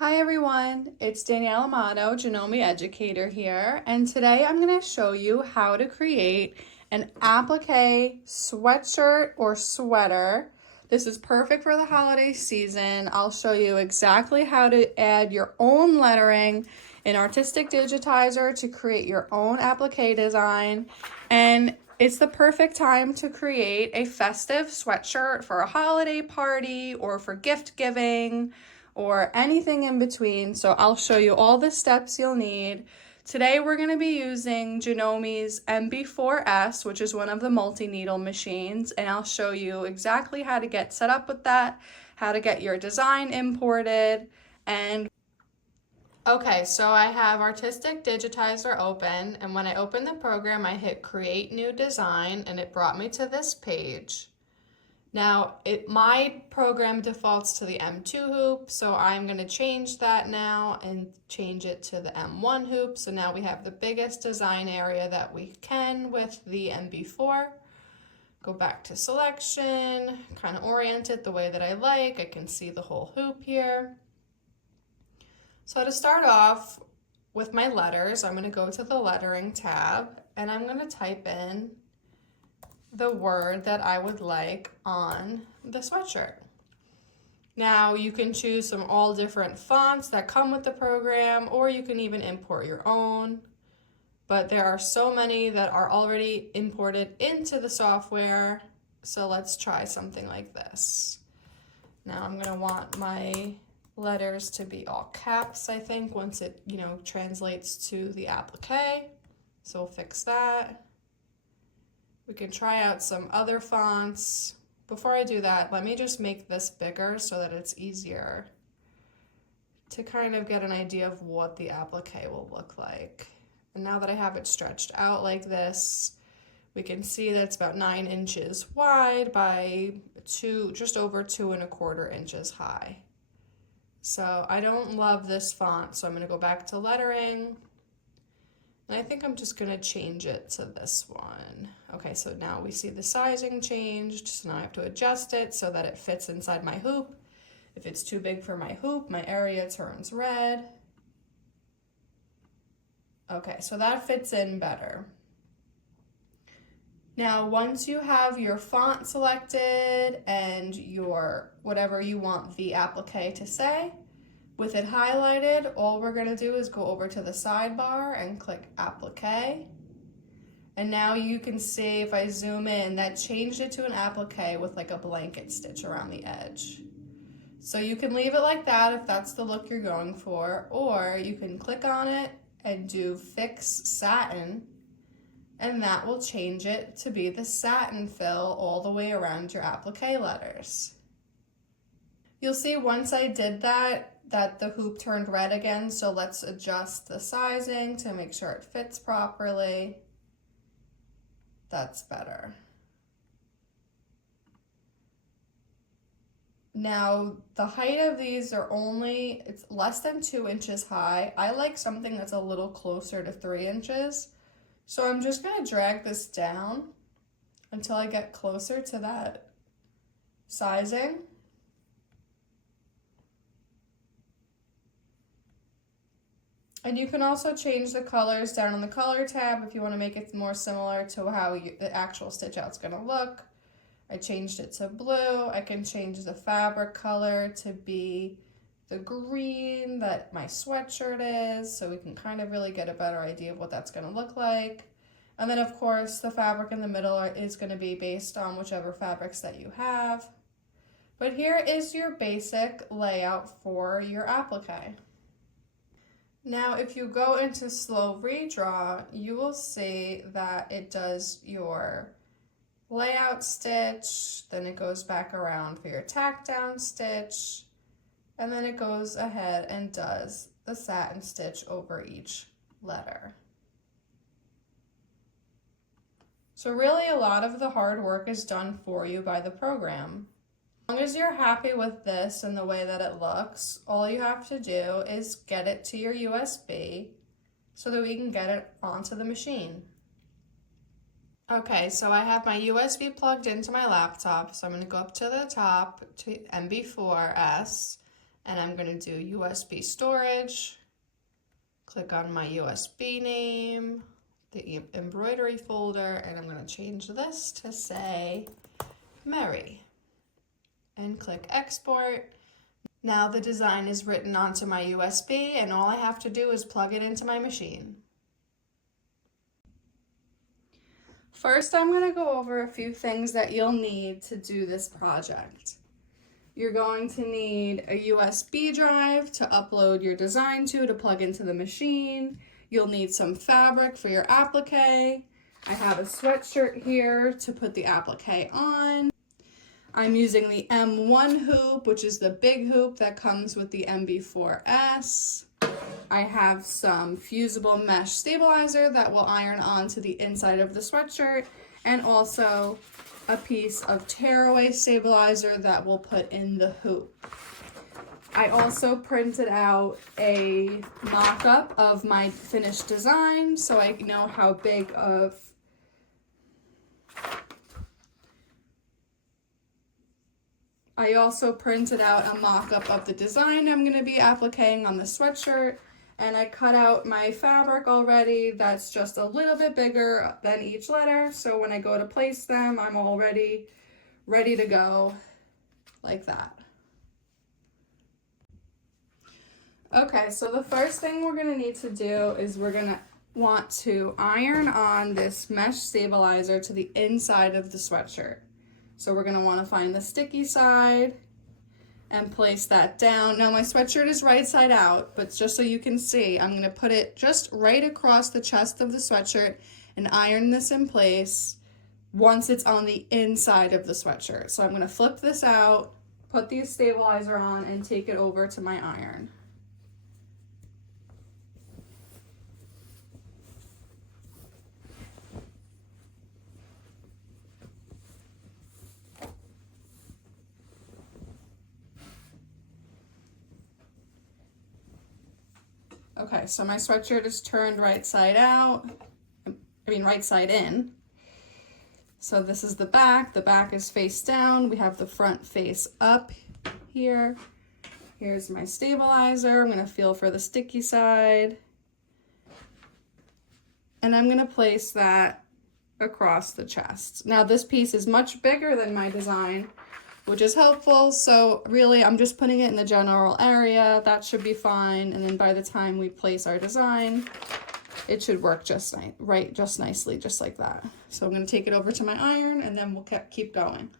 Hi everyone, it's Danielle Amato, Janome Educator here, and today I'm going to show you how to create an applique sweatshirt or sweater. This is perfect for the holiday season. I'll show you exactly how to add your own lettering in Artistic Digitizer to create your own applique design, and it's the perfect time to create a festive sweatshirt for a holiday party or for gift giving or anything in between. So I'll show you all the steps you'll need. Today we're going to be using Janome's MB-4S, which is one of the multi-needle machines, and I'll show you exactly how to get set up with that, how to get your design imported, and okay, so I have Artistic Digitizer open, and when I open the program, I hit Create New Design, and it brought me to this page. Now, my program defaults to the M2 hoop, so I'm going to change that now and change it to the M1 hoop. So now we have the biggest design area that we can with the MB4. Go back to selection, kind of orient it the way that I like. I can see the whole hoop here. So to start off with my letters, I'm going to go to the lettering tab and I'm going to type in the word that I would like on the sweatshirt. Now you can choose from all different fonts that come with the program, or you can even import your own, but there are so many that are already imported into the software. So let's try something like this. Now I'm going to want my letters to be all caps, I think, once it translates to the applique. So we'll fix that. We can try out some other fonts. Before I do that, let me just make this bigger so that it's easier to kind of get an idea of what the applique will look like. And now that I have it stretched out like this, we can see that it's about 9 inches wide by just over 2¼ inches high. So I don't love this font, so I'm going to go back to lettering. And I think I'm just going to change it to this one. Okay, so now we see the sizing changed. So now I have to adjust it so that it fits inside my hoop. If it's too big for my hoop, my area turns red. Okay, so that fits in better. Now, once you have your font selected and your whatever you want the applique to say, with it highlighted, all we're going to do is go over to the sidebar and click Applique. And now you can see, if I zoom in, that changed it to an applique with like a blanket stitch around the edge. So you can leave it like that if that's the look you're going for, or you can click on it and do Fix Satin, and that will change it to be the satin fill all the way around your applique letters. You'll see once I did that the hoop turned red again, so let's adjust the sizing to make sure it fits properly. That's better. Now, the height of these are it's less than 2 inches high. I like something that's a little closer to 3 inches. So I'm just going to drag this down until I get closer to that sizing. And you can also change the colors down on the color tab if you want to make it more similar to how the actual stitch out's going to look. I changed it to blue. I can change the fabric color to be the green that my sweatshirt is, so we can kind of really get a better idea of what that's going to look like. And then, of course, the fabric in the middle is going to be based on whichever fabrics that you have. But here is your basic layout for your applique. Now, if you go into slow redraw, you will see that it does your layout stitch, then it goes back around for your tack down stitch, and then it goes ahead and does the satin stitch over each letter. So really a lot of the hard work is done for you by the program. As long as you're happy with this and the way that it looks, all you have to do is get it to your USB so that we can get it onto the machine. Okay, so I have my USB plugged into my laptop, so I'm going to go up to the top to MB-4S, And I'm going to do USB storage. Click on my USB name, the embroidery folder, and I'm going to change this to say Mary. And click export. Now the design is written onto my USB, and all I have to do is plug it into my machine. First, I'm going to go over a few things that you'll need to do this project. You're going to need a USB drive to upload your design to plug into the machine. You'll need some fabric for your applique. I have a sweatshirt here to put the applique on. I'm using the M1 hoop, which is the big hoop that comes with the MB-4S. I have some fusible mesh stabilizer that will iron onto the inside of the sweatshirt, and also a piece of tearaway stabilizer that we'll put in the hoop. I also printed out a mock-up of my finished design so I know how big of I also printed out a mock-up of the design I'm going to be appliquing on the sweatshirt, and I cut out my fabric already that's just a little bit bigger than each letter, so when I go to place them, I'm already ready to go like that. Okay, so the first thing we're going to need to do is we're going to want to iron on this mesh stabilizer to the inside of the sweatshirt. So we're going to want to find the sticky side and place that down. Now my sweatshirt is right side out, but just so you can see, I'm going to put it just right across the chest of the sweatshirt and iron this in place once it's on the inside of the sweatshirt. So I'm going to flip this out, put the stabilizer on, and take it over to my iron. Okay, so my sweatshirt is turned right side out, right side in. So this is the back is face down. We have the front face up here. Here's my stabilizer. I'm gonna feel for the sticky side. And I'm gonna place that across the chest. Now this piece is much bigger than my design, which is helpful. So really I'm just putting it in the general area. That should be fine. And then by the time we place our design, it should work just nicely, just like that. So I'm gonna take it over to my iron and then we'll keep going.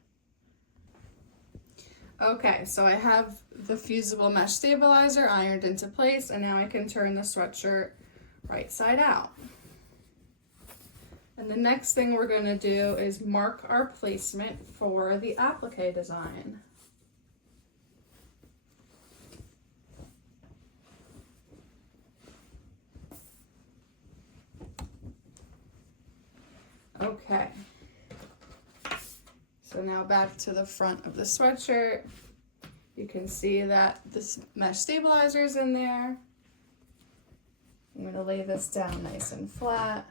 Okay, so I have the fusible mesh stabilizer ironed into place, and now I can turn the sweatshirt right side out. And the next thing we're going to do is mark our placement for the applique design. Okay. So now back to the front of the sweatshirt. You can see that this mesh stabilizer is in there. I'm going to lay this down nice and flat.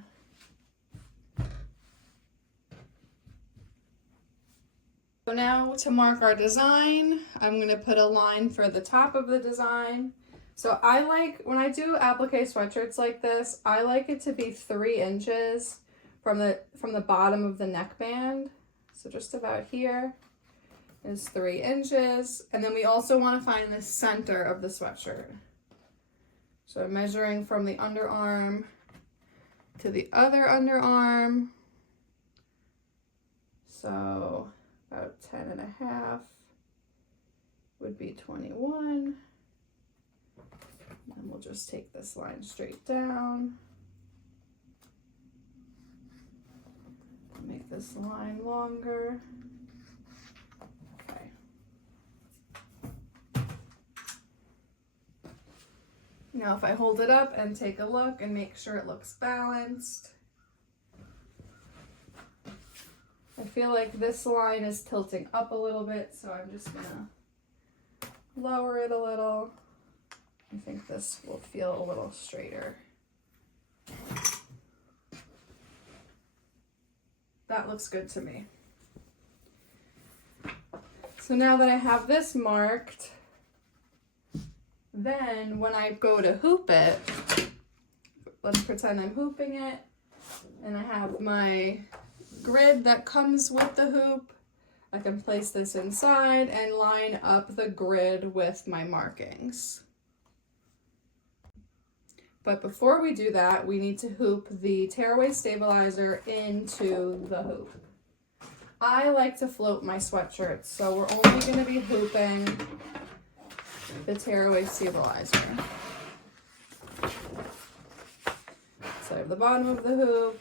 So now to mark our design, I'm going to put a line for the top of the design. So I like, when I do applique sweatshirts like this, I like it to be 3 inches from the bottom of the neckband. So just about here is 3 inches. And then we also want to find the center of the sweatshirt. So I'm measuring from the underarm to the other underarm. So about 10.5 would be 21. And we'll just take this line straight down. Make this line longer. Okay. Now if I hold it up and take a look and make sure it looks balanced, I feel like this line is tilting up a little bit, so I'm just gonna lower it a little. I think this will feel a little straighter. That looks good to me. So now that I have this marked, Then when I go to hoop it, let's pretend I'm hooping it, and I have my grid that comes with the hoop. I can place this inside and line up the grid with my markings. But before we do that, we need to hoop the tearaway stabilizer into the hoop. I like to float my sweatshirts, so we're only going to be hooping the tearaway stabilizer. So I have the bottom of the hoop,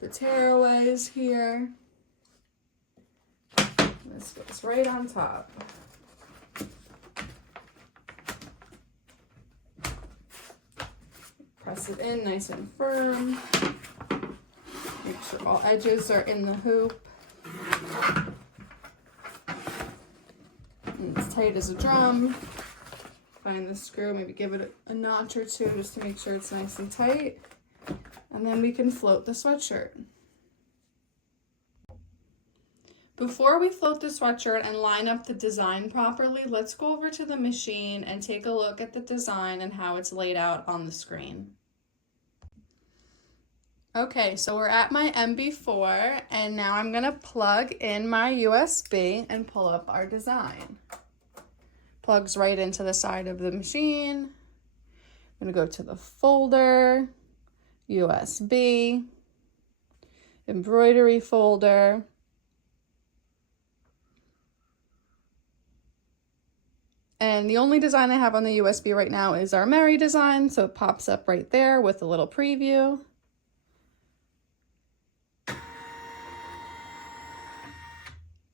the tearaway is here. This goes right on top. Press it in nice and firm. Make sure all edges are in the hoop. And it's tight as a drum. Find the screw, maybe give it a notch or two just to make sure it's nice and tight. And then we can float the sweatshirt. Before we float the sweatshirt and line up the design properly, let's go over to the machine and take a look at the design and how it's laid out on the screen. Okay, so we're at my MB-4, and now I'm gonna plug in my USB and pull up our design. Plugs right into the side of the machine. I'm gonna go to the folder, USB, embroidery folder. And the only design I have on the USB right now is our Mary design, so it pops up right there with a little preview.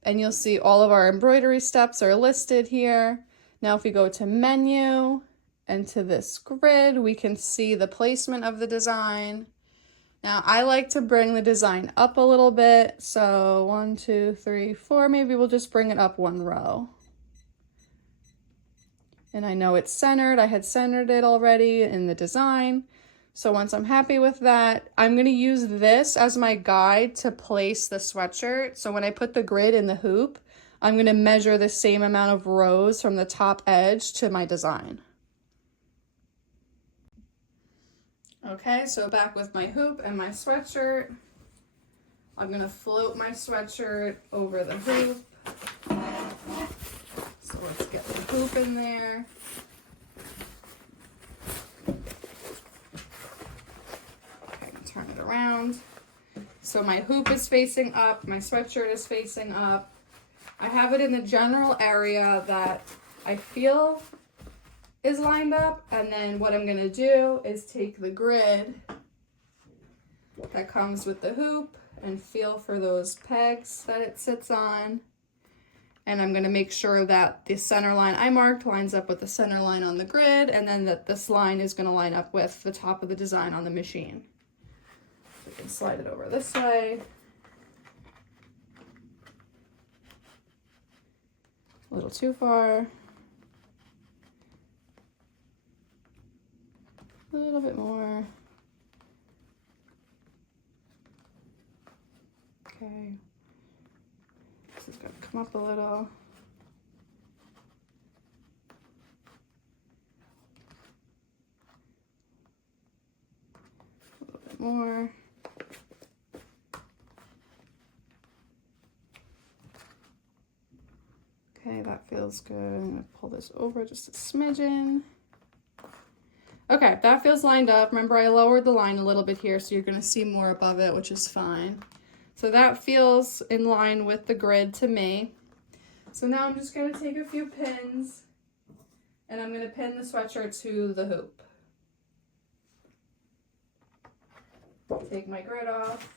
And you'll see all of our embroidery steps are listed here. Now if we go to menu and to this grid, we can see the placement of the design. Now I like to bring the design up a little bit. So 1, 2, 3, 4, maybe we'll just bring it up one row. And I know it's centered. I had centered it already in the design. So once I'm happy with that, I'm going to use this as my guide to place the sweatshirt. So when I put the grid in the hoop, I'm going to measure the same amount of rows from the top edge to my design. Okay, so back with my hoop and my sweatshirt. I'm going to float my sweatshirt over the hoop. So let's get the hoop in there. Turn it around. So my hoop is facing up, my sweatshirt is facing up. I have it in the general area that I feel is lined up, and then what I'm gonna do is take the grid that comes with the hoop and feel for those pegs that it sits on. And I'm gonna make sure that the center line I marked lines up with the center line on the grid, and then that this line is gonna line up with the top of the design on the machine. We can slide it over this way. A little too far. A little bit more. Okay. This is going to come up a little. A little bit more. Okay, that feels good. I'm gonna pull this over just a smidgen. Okay, that feels lined up. Remember, I lowered the line a little bit here, so you're gonna see more above it, which is fine. So that feels in line with the grid to me. So now I'm just gonna take a few pins, and I'm gonna pin the sweatshirt to the hoop. Take my grid off,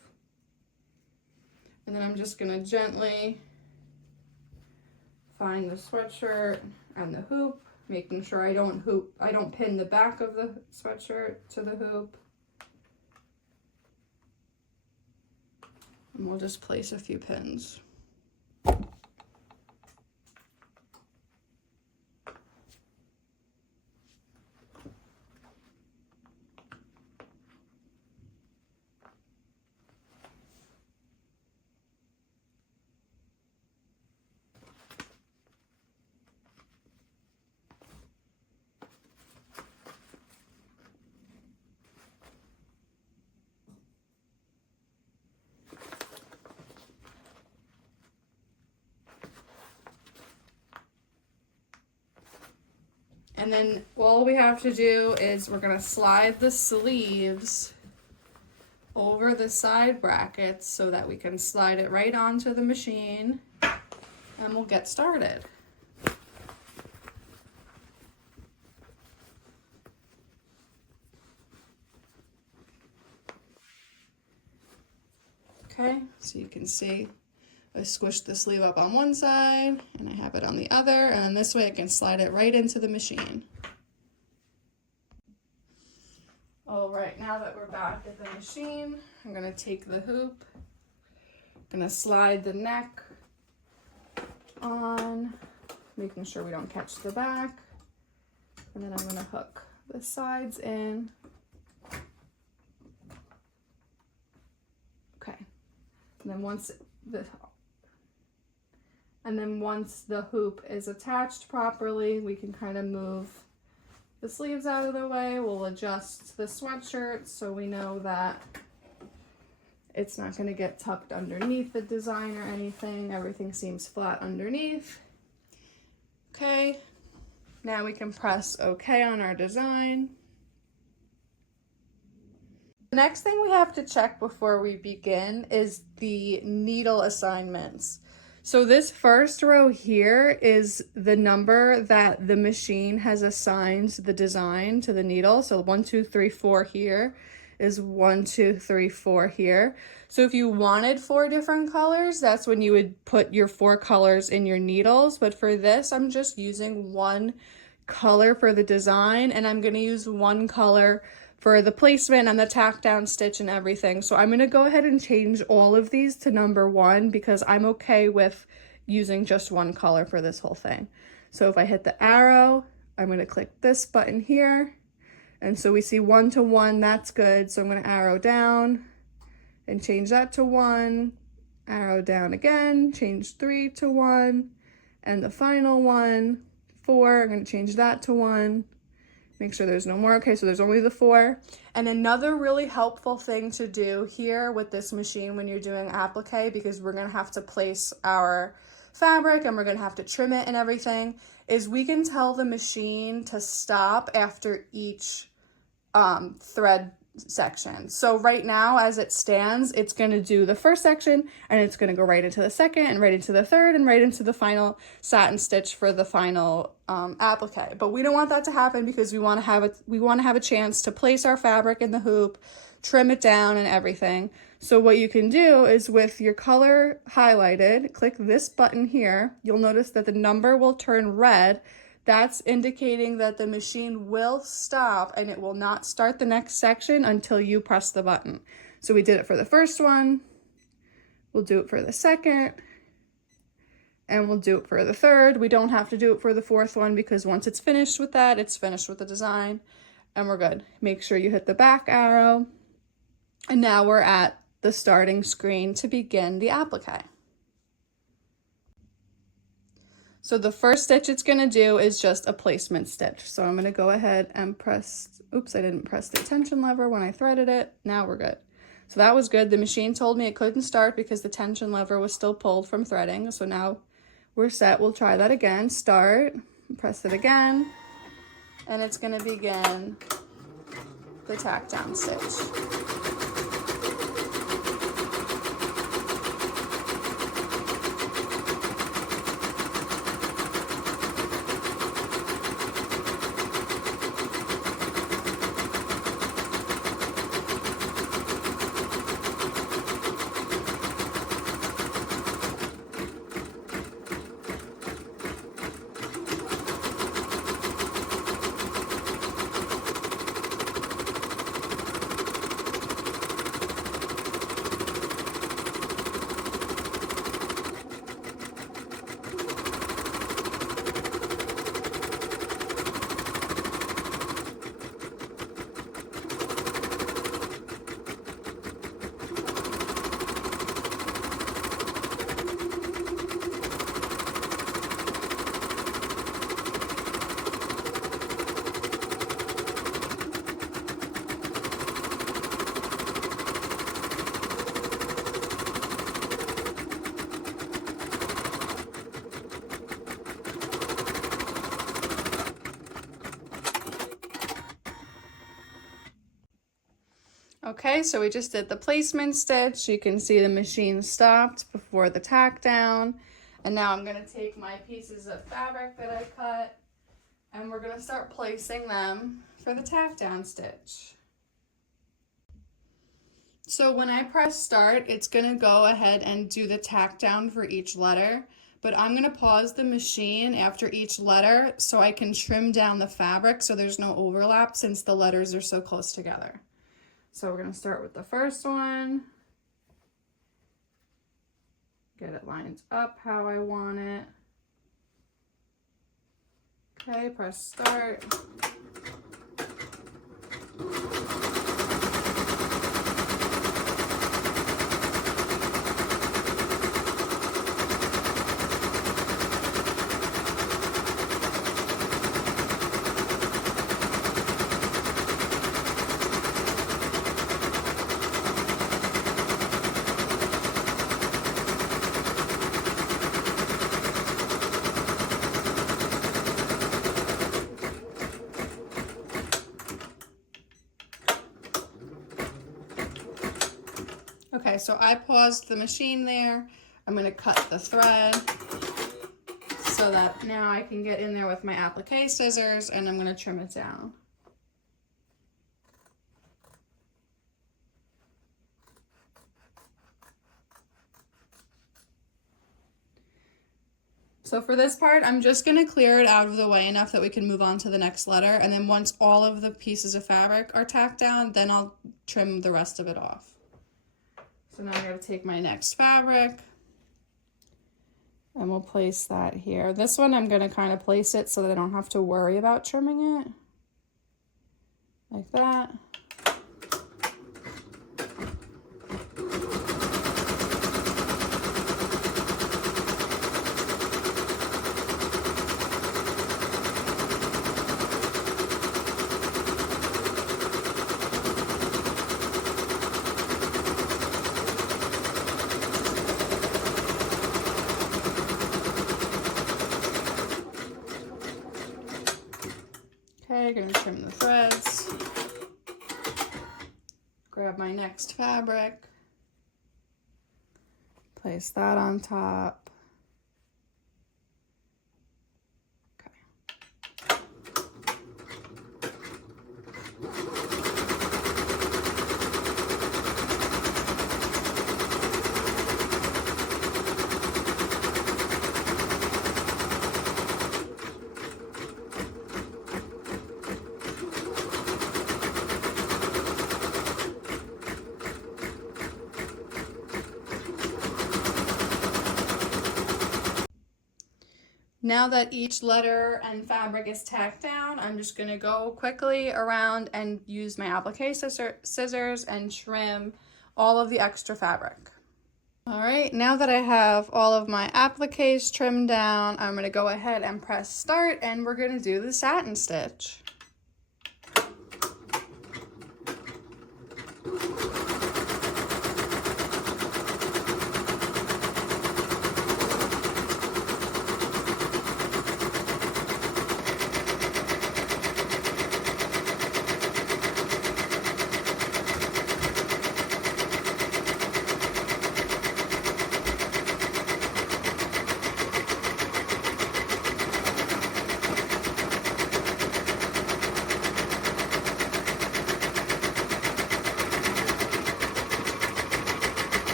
and then I'm just gonna gently find the sweatshirt and the hoop, making sure I don't pin the back of the sweatshirt to the hoop. And we'll just place a few pins. And then all we have to do is we're gonna slide the sleeves over the side brackets so that we can slide it right onto the machine, and we'll get started. Okay, so you can see I squished the sleeve up on one side and I have it on the other, and this way I can slide it right into the machine. All right, now that we're back at the machine, I'm gonna take the hoop, gonna slide the neck on, making sure we don't catch the back, and then I'm gonna hook the sides in. Okay, and then once the hoop is attached properly, we can kind of move the sleeves out of the way. We'll adjust the sweatshirt so we know that it's not going to get tucked underneath the design or anything. Everything seems flat underneath. Okay, now we can press OK on our design. The next thing we have to check before we begin is the needle assignments. So this first row here is the number that the machine has assigned the design to the needle. So 1, 2, 3, 4 here is 1, 2, 3, 4 here. So if you wanted 4 different colors, that's when you would put your 4 colors in your needles. But for this, I'm just using 1 color for the design, and I'm gonna use 1 color for the placement and the tack down stitch and everything. So I'm gonna go ahead and change all of these to number 1 because I'm okay with using just 1 color for this whole thing. So if I hit the arrow, I'm gonna click this button here. And so we see 1 to 1, that's good. So I'm gonna arrow down and change that to 1, arrow down again, change 3 to 1, and the final one, 4, I'm gonna change that to 1. Make sure there's no more. Okay, so there's only the 4. And another really helpful thing to do here with this machine when you're doing applique, because we're gonna have to place our fabric and we're gonna have to trim it and everything, is we can tell the machine to stop after each thread section. So right now, as it stands, it's gonna do the first section and it's gonna go right into the second and right into the third and right into the final satin stitch for the final applique. But we don't want that to happen because we want to have a chance to place our fabric in the hoop, trim it down and everything. So what you can do is, with your color highlighted, click this button here. You'll notice that the number will turn red. That's indicating that the machine will stop and it will not start the next section until you press the button. So we did it for the first one, we'll do it for the second, and we'll do it for the third. We don't have to do it for the fourth one because once it's finished with that, it's finished with the design and we're good. Make sure you hit the back arrow. And now we're at the starting screen to begin the applique. So the first stitch it's gonna do is just a placement stitch. So I'm gonna go ahead and press, oops, I didn't press the tension lever when I threaded it. Now we're good. So that was good. The machine told me it couldn't start because the tension lever was still pulled from threading. So now we're set. We'll try that again. Start, press it again, and it's gonna begin the tack down stitch. Okay, so we just did the placement stitch. You can see the machine stopped before the tack down. And now I'm going to take my pieces of fabric that I cut and we're going to start placing them for the tack down stitch. So when I press start, it's going to go ahead and do the tack down for each letter, but I'm going to pause the machine after each letter so I can trim down the fabric so there's no overlap since the letters are so close together. So we're going to start with the first one. Get it lined up how I want it. Okay, press start. Okay, so I paused the machine there. I'm going to cut the thread so that now I can get in there with my applique scissors and I'm going to trim it down. So for this part, I'm just going to clear it out of the way enough that we can move on to the next letter. And then once all of the pieces of fabric are tacked down, then I'll trim the rest of it off. So now I got to take my next fabric and we'll place that here. This one I'm going to kind of place it so that I don't have to worry about trimming it. Like that. Okay, gonna trim the threads. Grab my next fabric. Place that on top. Now that each letter and fabric is tacked down, I'm just going to go quickly around and use my applique scissors and trim all of the extra fabric. All right, now that I have all of my appliques trimmed down, I'm going to go ahead and press start and we're going to do the satin stitch.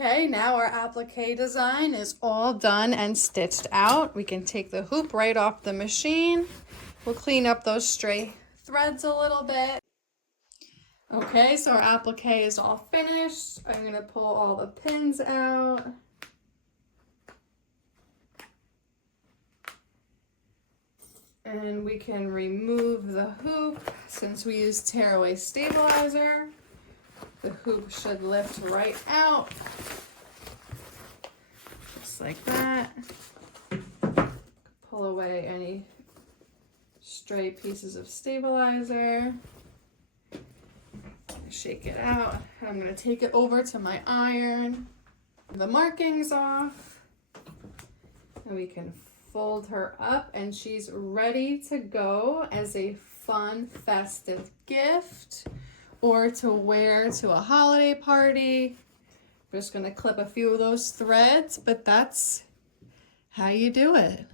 Okay, now our applique design is all done and stitched out. We can take the hoop right off the machine. We'll clean up those stray threads a little bit. Okay, so our applique is all finished. I'm gonna pull all the pins out. And we can remove the hoop since we use tearaway stabilizer. The hoop should lift right out, just like that. Pull away any stray pieces of stabilizer. Shake it out. I'm going to take it over to my iron. The markings off. And we can fold her up and she's ready to go as a fun, festive gift or to wear to a holiday party. I'm just going to clip a few of those threads, but that's how you do it.